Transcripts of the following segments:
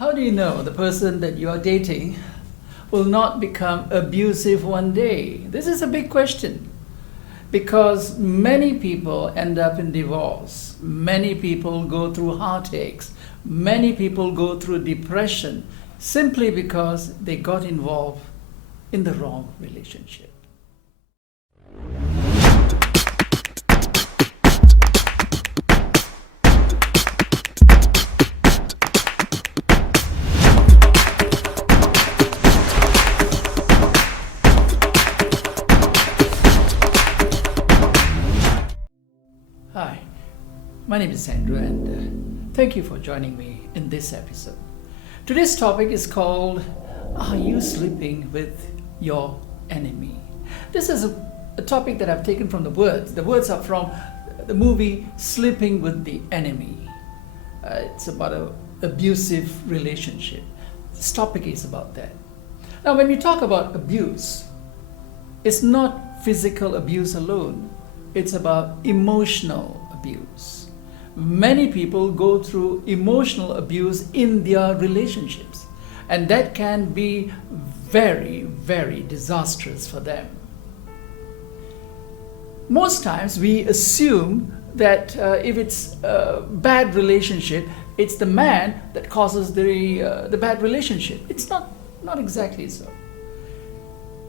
How do you know the person that you are dating will not become abusive one day? This is a big question because many people end up in divorce. Many people go through heartaches. Many people go through depression simply because they got involved in the wrong relationship. Hi, my name is Andrew and thank you for joining me in this episode. Today's topic is called, Are You Sleeping with Your Enemy? This is a topic that I've taken from the words. The words are from the movie Sleeping with the Enemy. It's about an abusive relationship. This topic is about that. Now, when we talk about abuse, it's not physical abuse alone. It's about emotional abuse. Many people go through emotional abuse in their relationships, and that can be very, very disastrous for them. Most times we assume that if it's a bad relationship, it's the man that causes the bad relationship. It's not exactly so.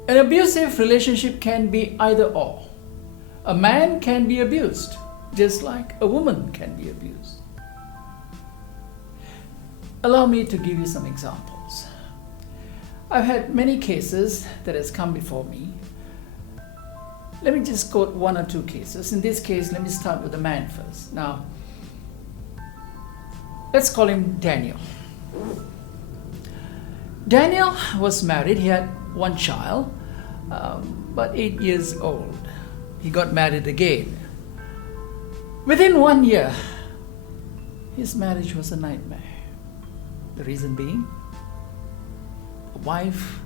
An abusive relationship can be either or. A man can be abused, just like a woman can be abused. Allow me to give you some examples. I've had many cases that has come before me. Let me just quote one or two cases. In this case, let me start with the man first. Now, let's call him Daniel. Daniel was married. He had one child, about 8 years old. He got married again. Within 1 year, his marriage was a nightmare. The reason being, the wife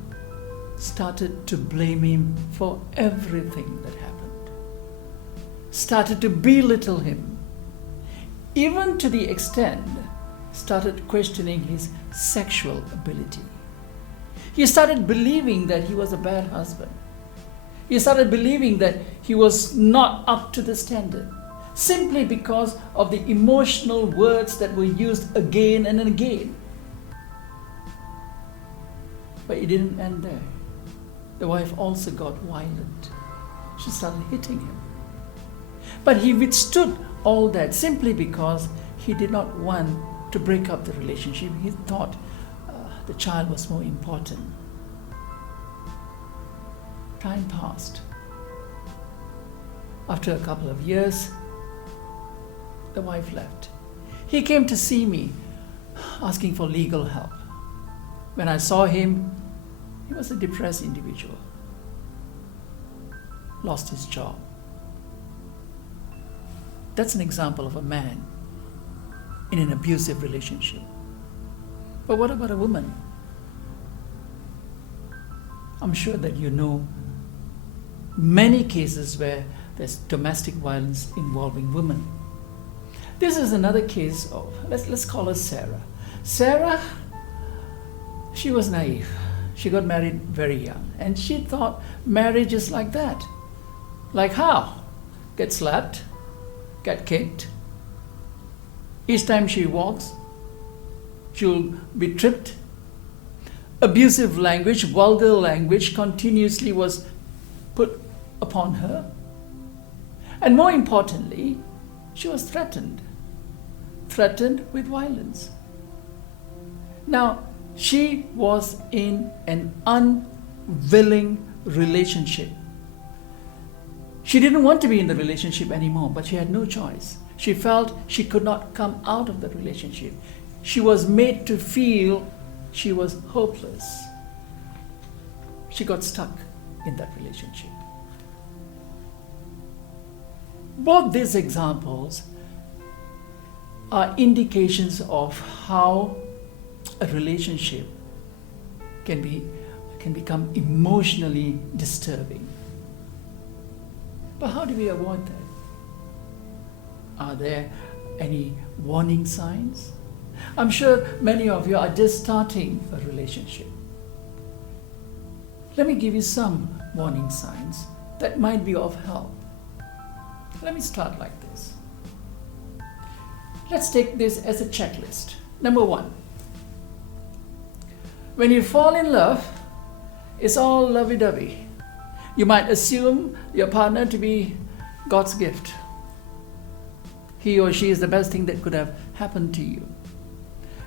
started to blame him for everything that happened, started to belittle him, even to the extent started questioning his sexual ability. He started believing that he was a bad husband. He started believing that he was not up to the standard, simply because of the emotional words that were used again and again. But it didn't end there. The wife also got violent. She started hitting him. But he withstood all that simply because he did not want to break up the relationship. He thought the child was more important. Time passed. After a couple of years, the wife left. He came to see me asking for legal help. When I saw him, he was a depressed individual. Lost his job. That's an example of a man in an abusive relationship. But what about a woman? I'm sure that you know many cases where there's domestic violence involving women. This is another case of, let's call her Sarah. Sarah, she was naive. She got married very young, and she thought marriage is like that. Like how? Get slapped, get kicked. Each time she walks, she'll be tripped. Abusive language, vulgar language continuously was put upon her. And more importantly, she was threatened with violence. Now, she was in an unwilling relationship. She didn't want to be in the relationship anymore, but she had no choice. She felt she could not come out of the relationship. She was made to feel she was hopeless. She got stuck in that relationship. Both these examples are indications of how a relationship can become emotionally disturbing. But how do we avoid that? Are there any warning signs? I'm sure many of you are just starting a relationship. Let me give you some warning signs that might be of help. Let me start like this. Let's take this as a checklist. Number 1. When you fall in love, it's all lovey-dovey. You might assume your partner to be God's gift. He or she is the best thing that could have happened to you.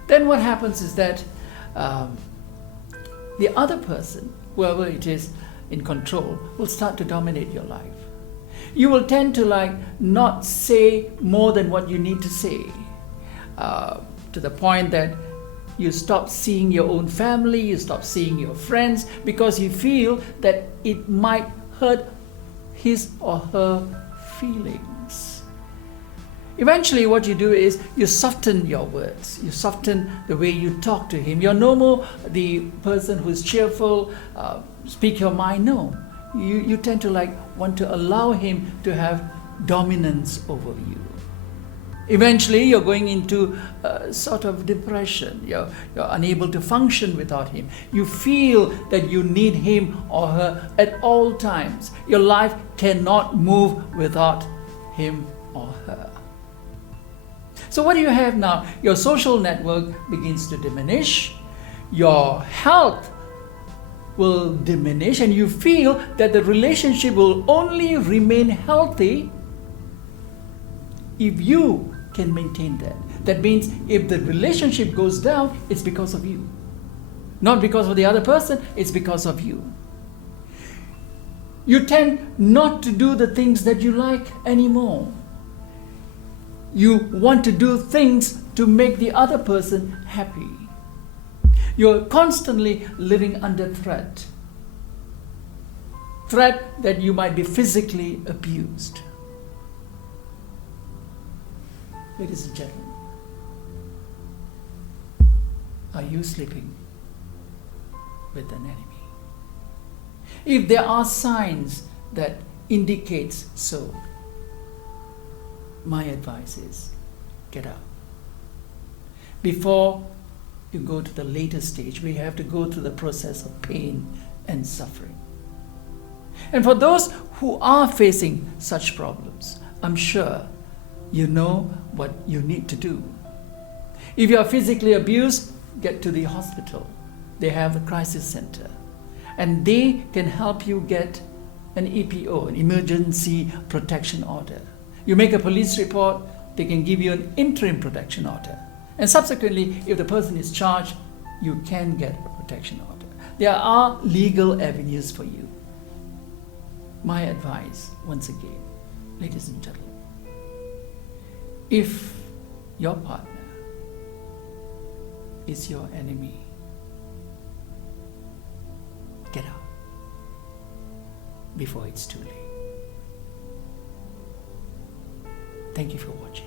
Then what happens is that the other person, whoever it is in control, will start to dominate your life. You will tend to not say more than what you need to say, to the point that you stop seeing your own family, you stop seeing your friends, because you feel that it might hurt his or her feelings. Eventually what you do is you soften your words, you soften the way you talk to him. You're no more the person who's cheerful, speak your mind. No, you tend to want to allow him to have dominance over you. Eventually you're going into a sort of depression. You're unable to function without him. You feel that you need him or her at all times. Your life cannot move without him or her. So what do you have now? Your social network begins to diminish. Your health will diminish, and you feel that the relationship will only remain healthy if you can maintain that. That means if the relationship goes down, it's because of you. Not because of the other person, it's because of you. You tend not to do the things that you like anymore. You want to do things to make the other person happy. You're constantly living under threat. Threat that you might be physically abused. Ladies and gentlemen, are you sleeping with an enemy? If there are signs that indicates so, my advice is get out. Before you go to the later stage, we have to go through the process of pain and suffering. And for those who are facing such problems, I'm sure you know what you need to do. If you are physically abused, get to the hospital. They have a crisis center, and they can help you get an EPO, an emergency protection order. You make a police report, they can give you an interim protection order. And subsequently, if the person is charged, you can get a protection order. There are legal avenues for you. My advice, once again, ladies and gentlemen, if your partner is your enemy, get out before it's too late. Thank you for watching.